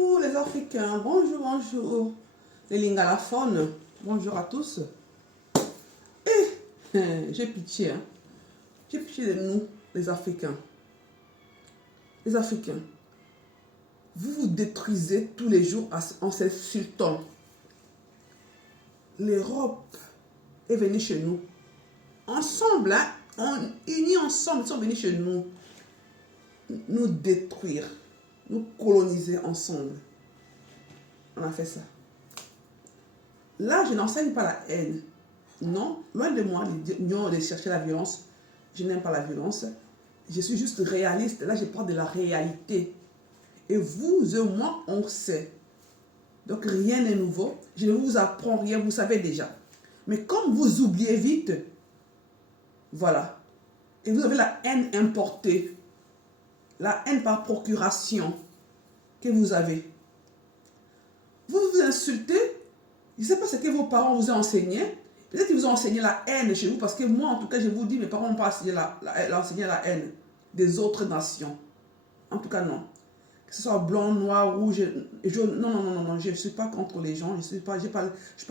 Bonjour les Africains, bonjour les lingalaphones, bonjour à tous. J'ai pitié, hein. J'ai pitié de nous, les Africains. Les Africains, vous vous détruisez tous les jours en s'insultant. L'Europe est venue chez nous. Ensemble, hein, unis ensemble, ils sont venus chez nous. Nous détruire, nous coloniser ensemble. On a fait ça. Là, je n'enseigne pas la haine. Non, loin de moi, de chercher la violence. Je n'aime pas la violence. Je suis juste réaliste. Là, je parle de la réalité. Et vous et moi, on sait. Donc, rien n'est nouveau. Je ne vous apprends rien, vous savez déjà. Mais comme vous oubliez vite, voilà. Et vous avez la haine importée. La haine par procuration que vous avez. Vous vous insultez. Je ne sais pas ce que vos parents vous ont enseigné. Peut-être qu'ils vous ont enseigné la haine chez vous. Parce que moi, en tout cas, je vous dis, mes parents n'ont pas enseigné la haine des autres nations. En tout cas, non. Que ce soit blanc, noir, rouge, jaune. Non. Je ne suis pas contre les gens. Je ne suis pas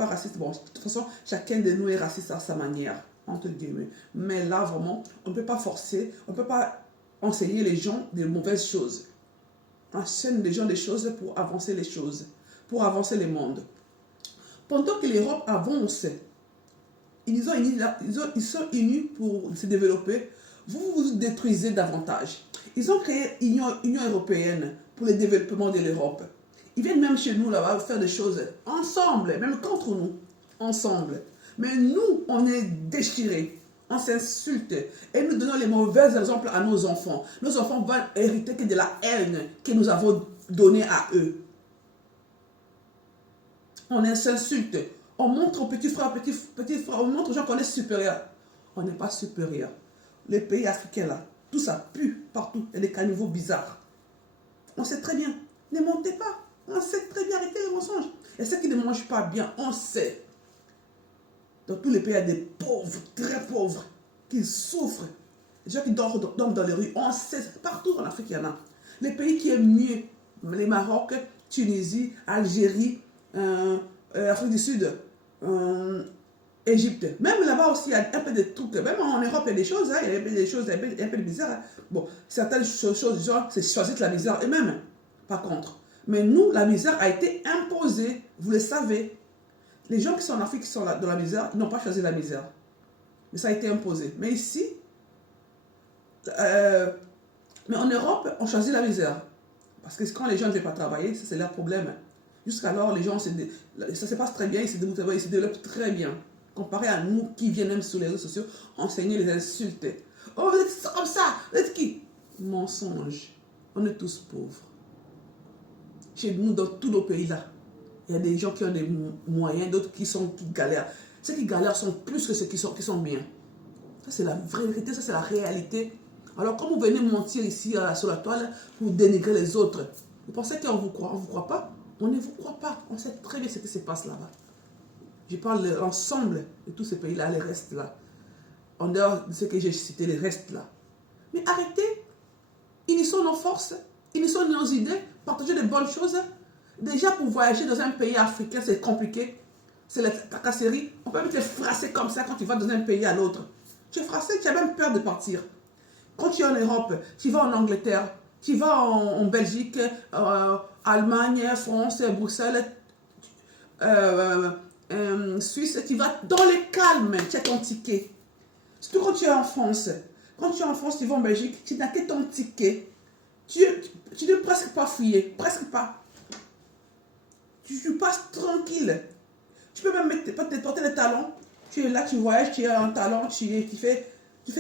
raciste. Bon, de toute façon, chacun de nous est raciste à sa manière. Entre guillemets. Mais là, vraiment, on ne peut pas forcer. On ne peut pas enseigner les gens des mauvaises choses. Enseigne les gens des choses pour avancer les choses. Pour avancer le monde. Pendant que l'Europe avance, ils sont unis pour se développer. Vous vous détruisez davantage. Ils ont créé l'Union européenne pour le développement de l'Europe. Ils viennent même chez nous là-bas faire des choses ensemble, même contre nous, ensemble. Mais nous, on est déchirés, on s'insulte et nous donnons les mauvais exemples à nos enfants. Nos enfants vont hériter que de la haine que nous avons donnée à eux. On s'insulte. On montre aux petits frères, on montre aux gens qu'on est supérieur. On n'est pas supérieur. Les pays africains là, tout ça pue partout. Il y a des caniveaux bizarres. On sait très bien. Ne montez pas. On sait très bien, arrêtez les mensonges. Et ceux qui ne mangent pas bien, on sait. Dans tous les pays, il y a des pauvres, très pauvres, qui souffrent. Les gens qui dorment dans les rues, on sait. Partout en Afrique, il y en a. Les pays qui aiment mieux, les Maroc, Tunisie, Algérie, Afrique du Sud, Égypte. Même là-bas aussi, il y a un peu de trucs. Même en Europe, il y a des choses, hein, il y a des choses un peu bizarres. Hein. Bon, certaines choses, genre, c'est choisir la misère eux-mêmes, par contre. Mais nous, la misère a été imposée, vous le savez. Les gens qui sont en Afrique, qui sont dans la misère, ils n'ont pas choisi la misère. Mais ça a été imposé. Mais ici, mais en Europe, on choisit la misère. Parce que quand les gens ne veulent pas travailler, c'est leur problème. Jusqu'alors, les gens, ça se passe très bien, ils se développent très bien. Comparé à nous qui viennent même sur les réseaux sociaux, enseigner, les insulter. Oh, vous êtes comme ça, vous êtes qui? Mensonge. On est tous pauvres. Chez nous, dans tous nos pays-là, il y a des gens qui ont des moyens, d'autres qui galèrent. Ceux qui galèrent sont plus que ceux qui sont bien. Ça, c'est la vérité, ça, c'est la réalité. Alors, quand vous venez mentir ici sur la toile pour dénigrer les autres, vous pensez qu'on vous croit? On ne vous croit pas? On ne vous croit pas. On sait très bien ce qui se passe là-bas. Je parle de l'ensemble de tous ces pays-là, les restes là. En dehors de ce que j'ai cité, les restes là. Mais arrêtez. Unissons nos forces, unissons nos idées, partagez de bonnes choses. Déjà, pour voyager dans un pays africain, c'est compliqué. C'est la tracasserie. On peut même te frasser comme ça quand tu vas dans un pays à l'autre. Tu es frappé, tu as même peur de partir. Quand tu es en Europe, tu vas en Angleterre, tu vas en Belgique, Allemagne, France, Bruxelles, Suisse, tu vas dans le calme, tu as ton ticket. Surtout quand tu es en France. Quand tu es en France, tu vas en Belgique, tu n'as que ton ticket. Tu ne peux presque pas fouiller, presque pas. Tu passes tranquille. Tu peux même porter des talons. Tu es là, tu voyages, tu es en talon, tu fais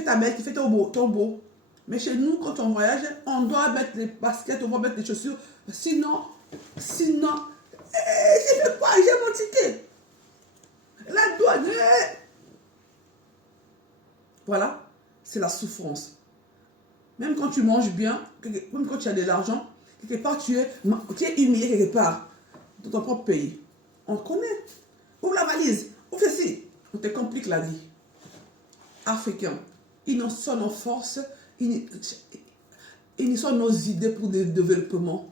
ta bête, tu fais ton beau. Mais chez nous, quand on voyage, on doit mettre les baskets, on doit mettre les chaussures. Sinon, je ne peux pas, j'ai mon ticket. La douane. Voilà, c'est la souffrance. Même quand tu manges bien, même quand tu as de l'argent, quelque part tu es humilié quelque part dans ton propre pays. On connaît. Ouvre la valise, ouvre ceci. On te complique la vie. Africains, innocent nos forces, innocent nos idées pour le développement.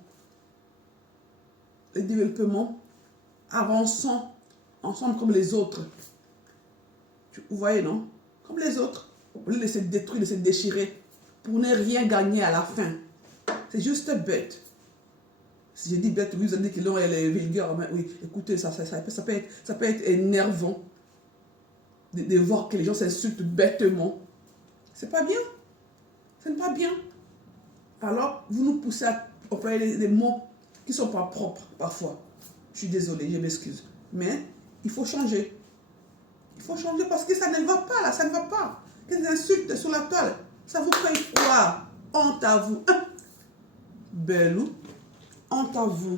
le développement, avançons ensemble comme les autres. Vous voyez, non? Comme les autres. Au lieu de laisser détruire, de se déchirer pour ne rien gagner à la fin. C'est juste bête. Si je dis bête, vous allez dire que l'on est vulgaire. Mais oui, écoutez, ça peut être énervant de voir que les gens s'insultent bêtement. C'est pas bien. Ce n'est pas bien. Alors, vous nous poussez à employer des mots qui ne sont pas propres parfois. Je suis désolée, je m'excuse. Mais il faut changer. Il faut changer parce que ça ne va pas là, ça ne va pas. Des insultes sur la toile, ça vous fait quoi? Honte à vous. Belou, honte à vous.